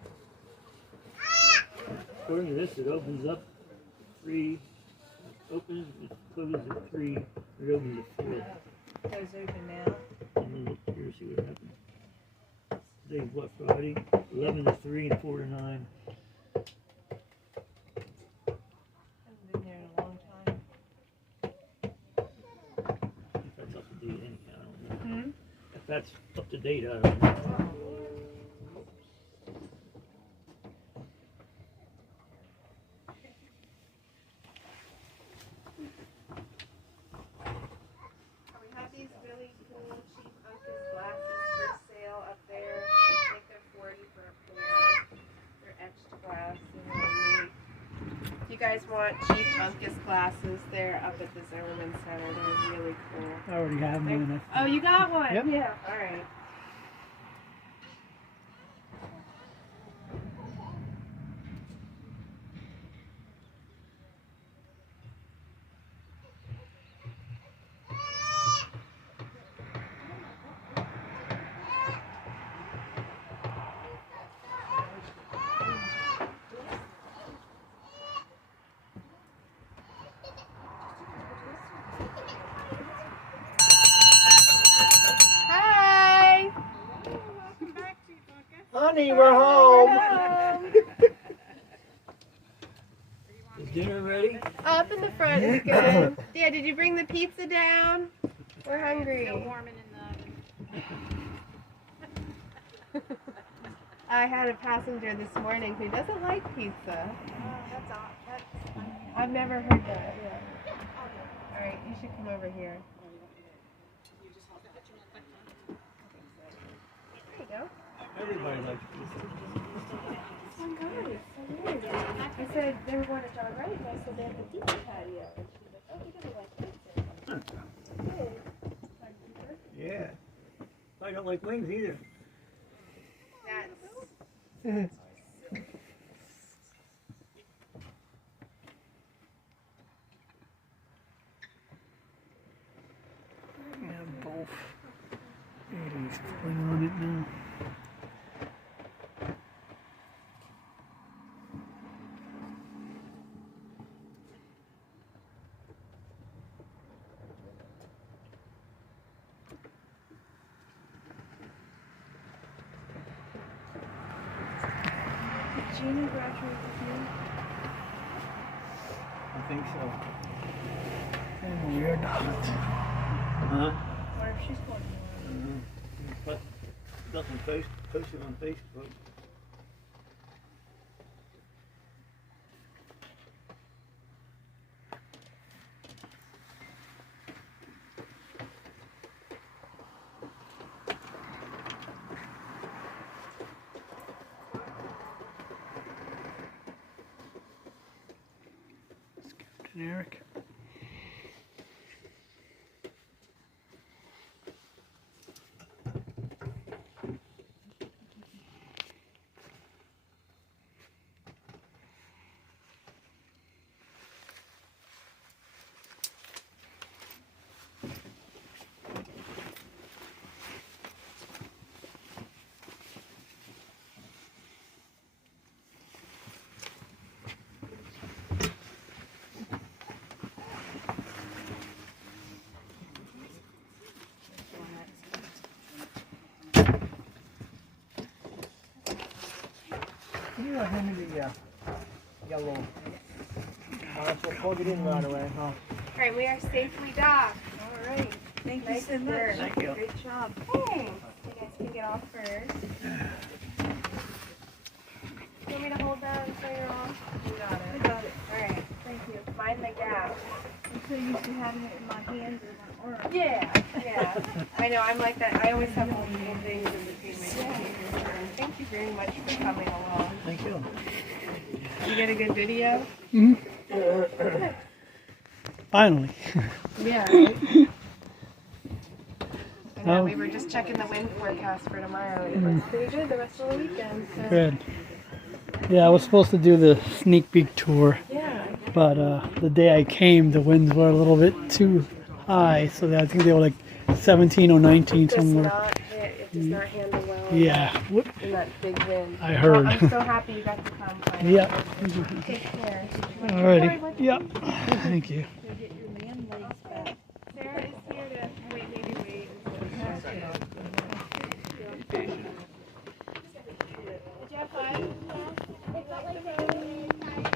According to this, it opens up 3. Opens, it closes at 3. It opens at 4. Those open now. I'm gonna look here, see what happens. Today's what, Friday? 11 to 3 and 4 to 9. Haven't been there in a long time. If that's up to date anyhow, I don't know. Hmm? If that's up to date, I don't know. We have these really cool Chief Uncas glasses for sale up there. I think they're $40 for a pair. They're etched glass. They're really neat. If you guys want Chief Uncas glasses, they're up at the Zimmerman Center. They're really cool. I already have mine. Oh, you got one? Yep. Yeah. All right. Hi. Honey, we're home. Is dinner ready? Up in the front is good. Yeah, did you bring the pizza down? We're hungry. Warming in the I had a passenger this morning who doesn't like pizza. I've never heard that. Yeah. All right, you should come over here. There you go. Everybody likes pizza. Oh my God, it's so weird. I said they were going to John Wright, and I said they have the pizza patio. And she was like, oh, we don't like pizza. Hey, like pizza? Yeah. I don't like wings either. That's Yeah, both. 80s pulling on it now. Did Gina graduate with you? I think so. And we're not. Huh? Or if she's going to But nothing posted on Facebook. Generic. Can you hand me the yellow? So we'll plug it in right away, huh? Alright, we are safely docked. All right. Thank you Nice so much. work. Thank you. Great job. Thanks. You guys can get off first. You want me to hold that until you're off? You got I it. got it. Alright, thank you. Mind the gap. I'm so used to having it in my hands or my arm. Yeah, yeah. I know, I'm like that. I always have multiple things in between my computers. Thank you very much for coming along. Thank you. Did you get a good video? Finally. Yeah. Right? I know, Oh. we were just checking the wind forecast for tomorrow. It looks pretty good the rest of the weekend. So. Good. Yeah, I was supposed to do the sneak peek tour, Yeah. but the day I came, the winds were a little bit too high, so I think they were like 17 or 19 It does somewhere. not hit, it does not handle well Yeah. Whoop. in that big wind. I heard. Well, I'm so happy you got to come. Finally. Yeah. Take care. Alrighty. Yeah. Thank you. You'll get your man legs back. Sarah is here to wait, maybe wait. Did you have fun?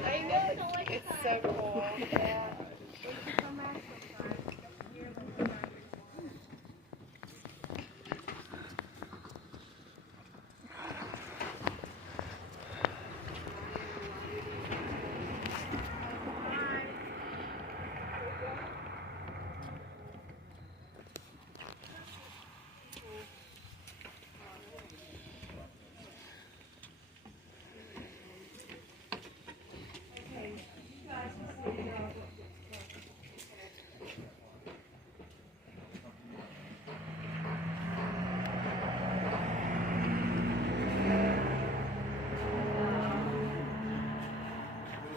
I know. It's so cool. Yeah. We should come back sometime. Here, like,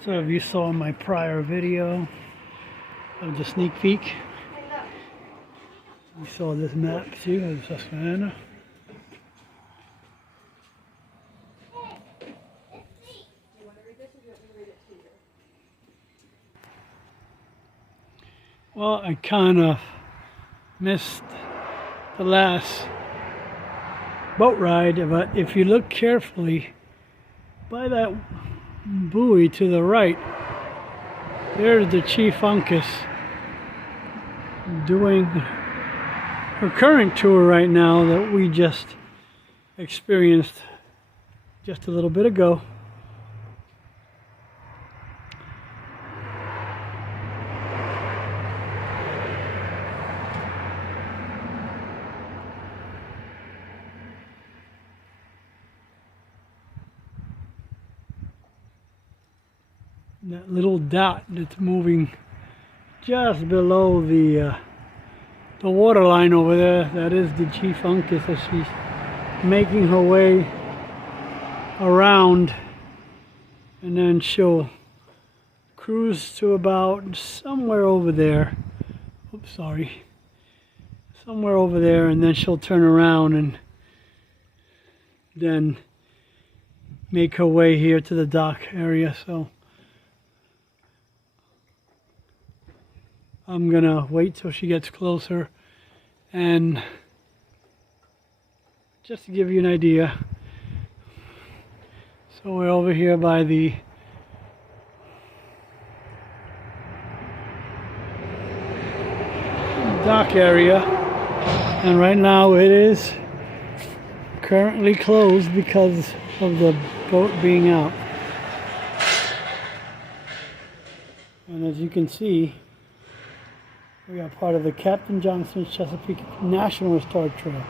So if you saw my prior video of the sneak peek, you saw this map too of Susquehanna. Well, I kind of missed the last boat ride, but if you look carefully by that buoy to the right, there's the Chief Uncas doing her current tour right now that we just experienced just a little bit ago. That little dot that's moving just below the water line over there, that is the Chief Uncas as she's making her way around, and then she'll cruise to about somewhere over there. Oops, sorry. Somewhere over there, and then she'll turn around and then make her way here to the dock area. So I'm gonna wait till she gets closer, and just to give you an idea, so we're over here by the dock area, and right now it is currently closed because of the boat being out. And as you can see, we are part of the Captain Johnson's Chesapeake National Historic Trail.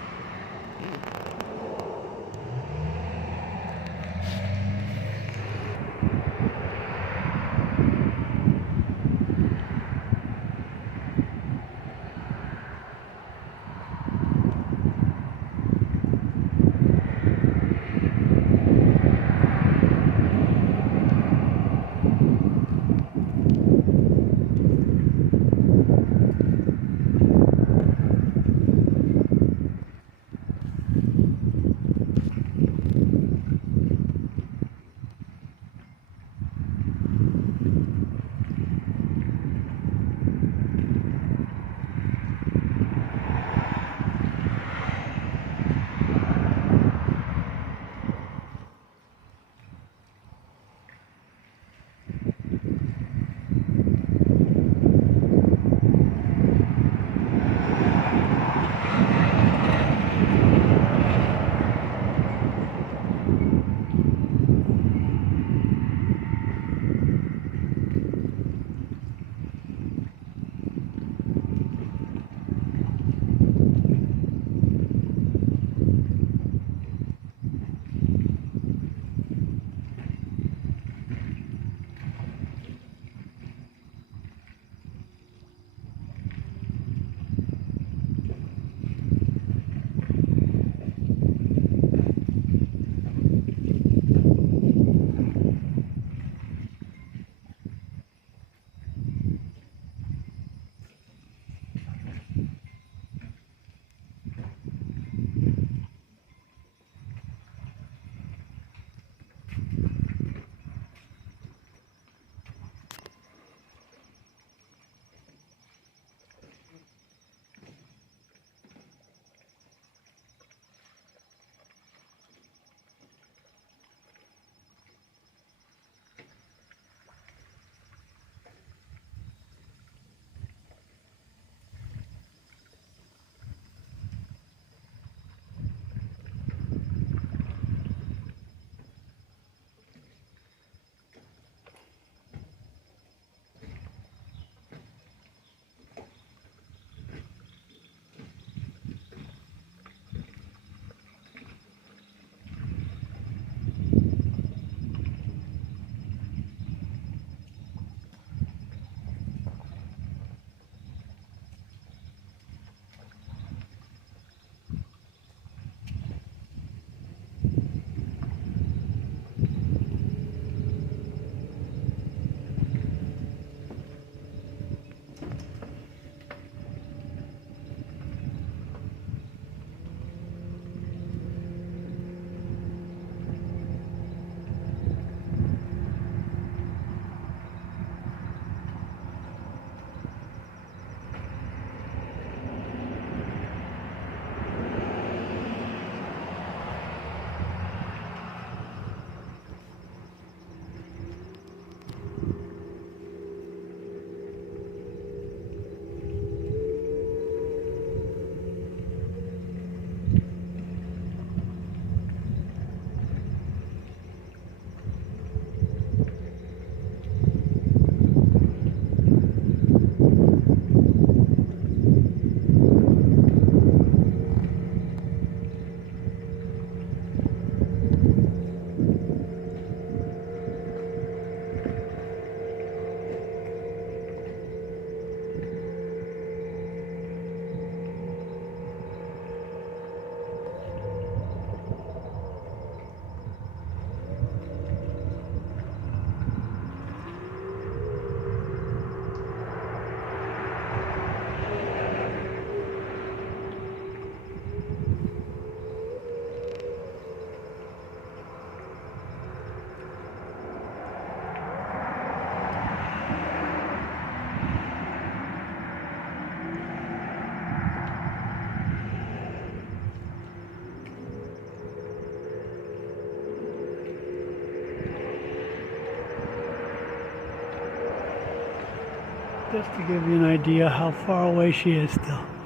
Just to give you an idea how far away she is still.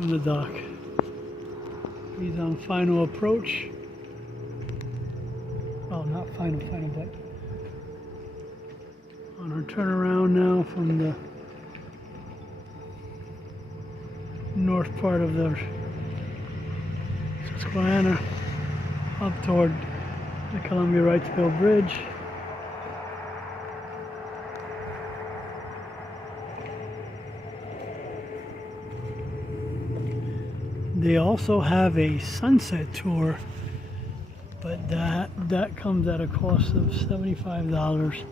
from the dock. He's on final approach. Well, not final, but on our turnaround now from the north part of the Susquehanna up toward the Columbia Wrightsville Bridge. They also have a sunset tour, but that comes at a cost of $75,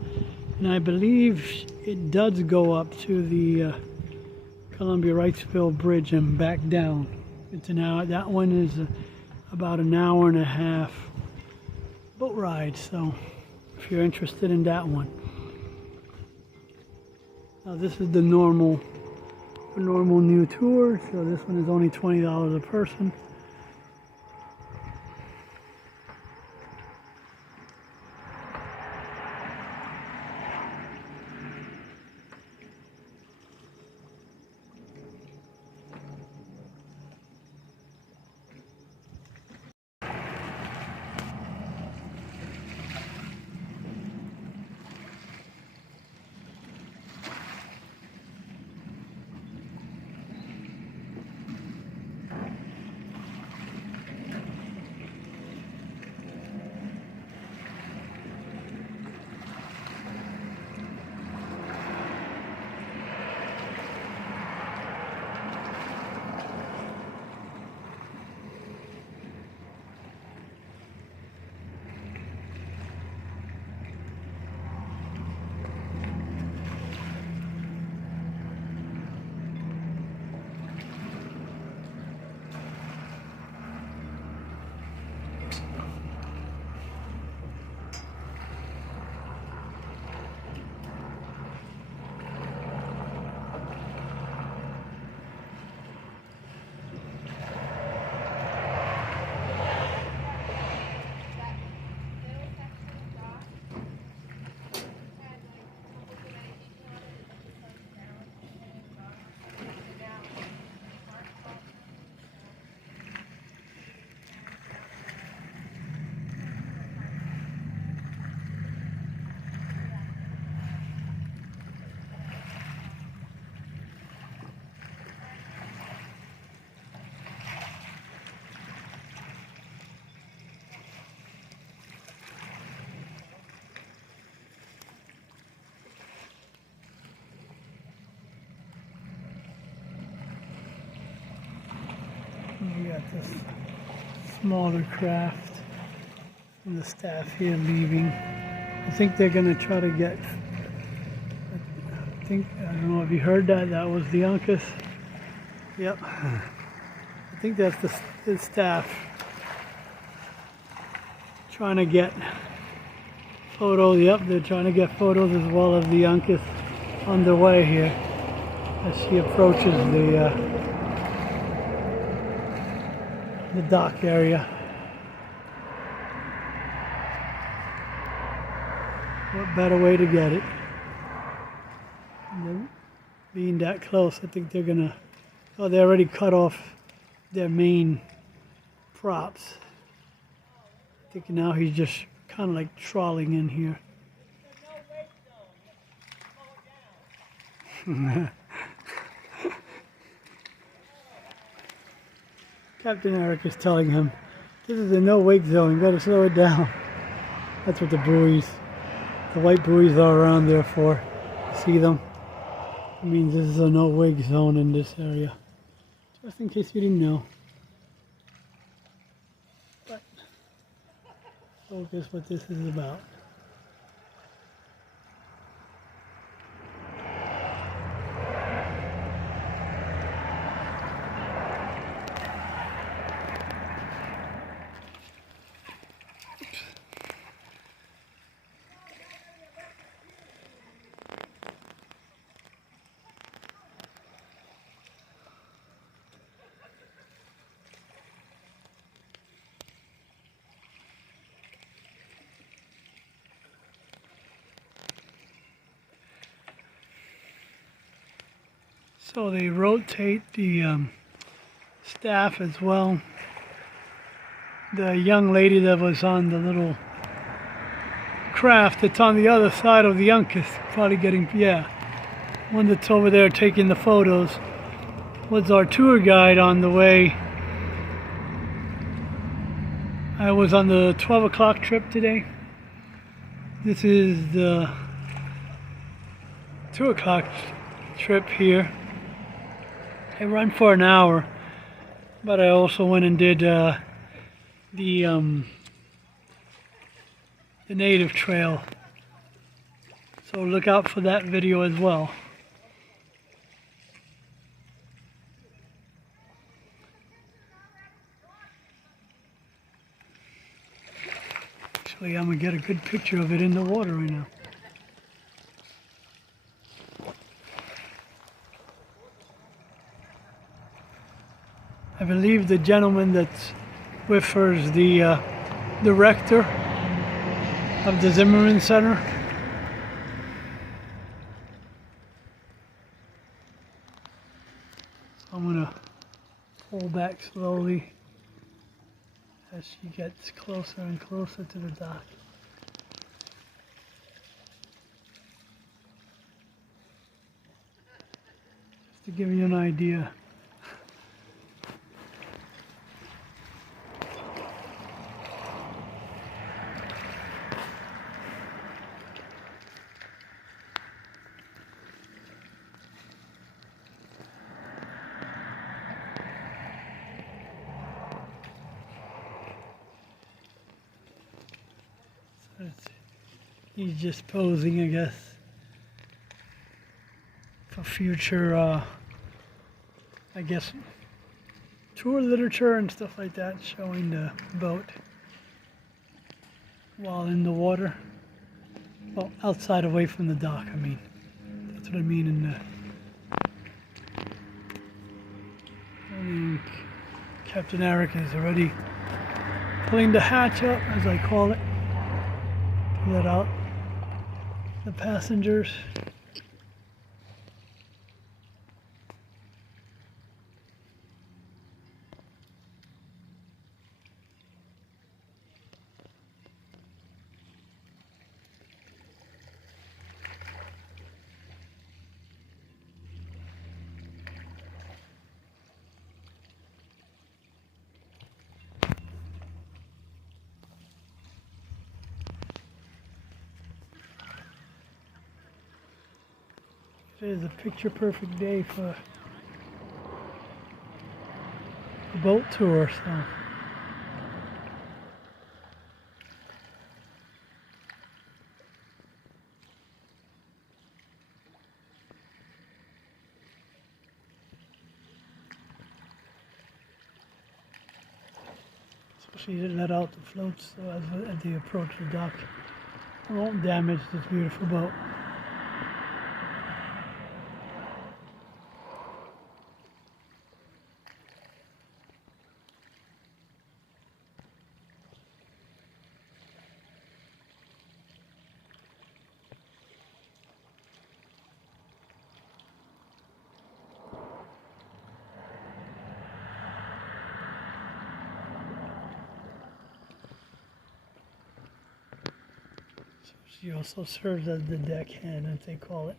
and I believe it does go up to the Columbia Wrightsville Bridge and back down. It's an hour. That one is about an hour and a half boat ride. So if you're interested in that one, now this is the normal new tour. So this one is only $20 a person. We got this smaller craft and the staff here leaving. I think they're going to try to get, I don't know if you heard that, that was the Uncas. Yep. I think that's the staff trying to get photos. Yep, they're trying to get photos as well as the Uncas underway here as she approaches the dock area. What better way to get it? And being that close, I think they're gonna, oh, they already cut off their main props. I think now he's just kind of like trawling in here. Captain Eric is telling him, this is a no-wake zone, you gotta slow it down. That's what the buoys, the white buoys are around there for. See them? It means this is a no-wake zone in this area. Just in case you didn't know. But focus what this is about. So they rotate the staff as well. The young lady that was on the little craft that's on the other side of the Uncas, probably getting, yeah, one that's over there taking the photos, was our tour guide on the way. I was on the 12 o'clock trip today. This is the 2 o'clock trip here. I run for an hour, but I also went and did the native trail. So look out for that video as well. Actually, I'm gonna get a good picture of it in the water right now. I believe the gentleman that's with her is the rector of the Zimmerman Center. I'm gonna pull back slowly as she gets closer and closer to the dock. Just to give you an idea. He's just posing, I guess, for future, I guess, tour literature and stuff like that, showing the boat while in the water. Well, outside, away from the dock, I mean. That's what I mean in the... And Captain Eric is already pulling the hatch up, as I call it, to let out the passengers. It is a picture-perfect day for a boat tour, so. Especially to let out the floats so as they approach the dock. It won't damage this beautiful boat. She also serves as the deckhand, as they call it.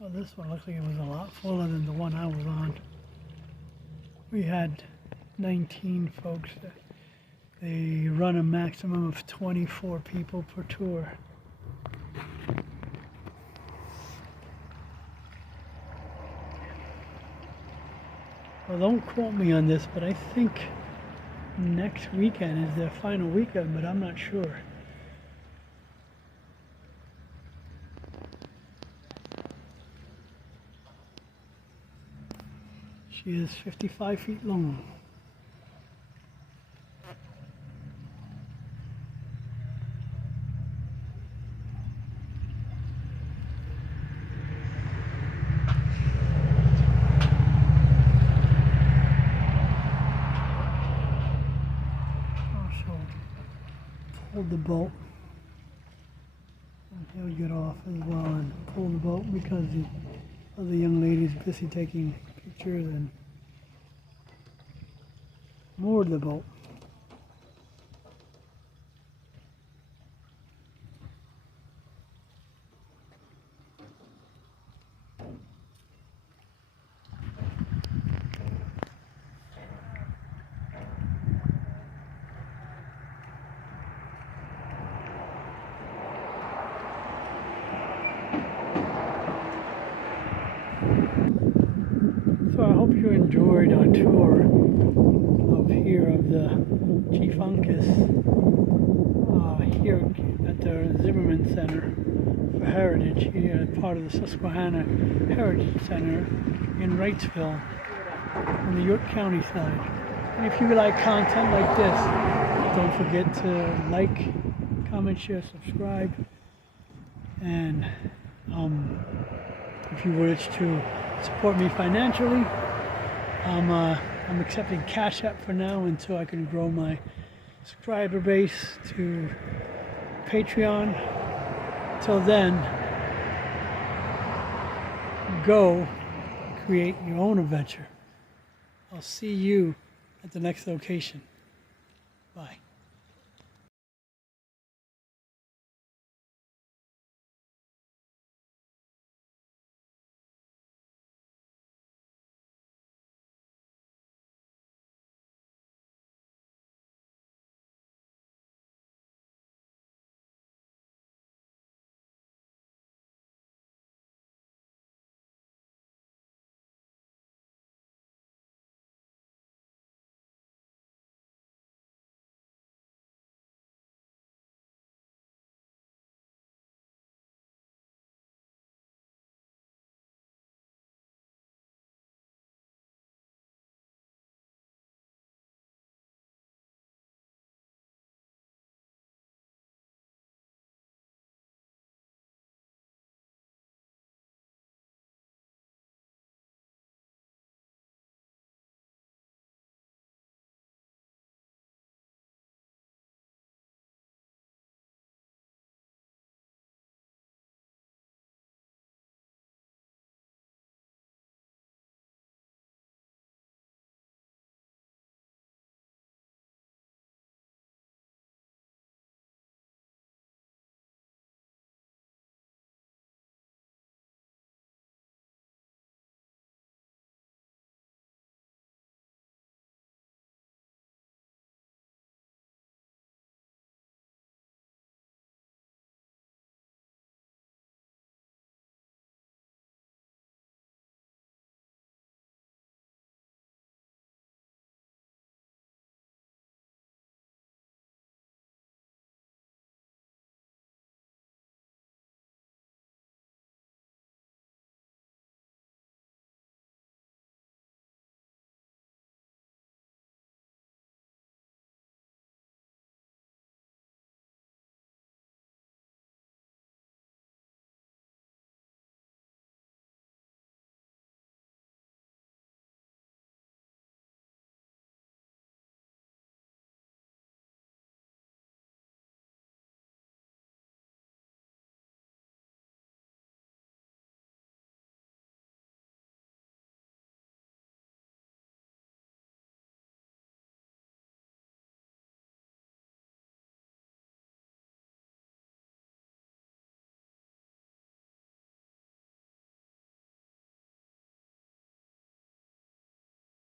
Well, this one looks like it was a lot fuller than the one I was on. We had 19 folks. They run a maximum of 24 people per tour. Well, don't quote me on this, but I think next weekend is their final weekend, but I'm not sure. She is 55 feet long. hold the boat. And he'll get off as well and pull the boat because the other young lady's busy taking pictures and moor the boat. So I hope you enjoyed our tour of the Chief Uncas here at the Zimmerman Center for Heritage, here part of the Susquehanna Heritage Center in Wrightsville on the York County side. And if you like content like this, don't forget to like, comment, share, subscribe, and if you wish to support me financially, I'm accepting Cash App for now until I can grow my subscriber base to Patreon. Till then, go create your own adventure. I'll see you at the next location. Bye.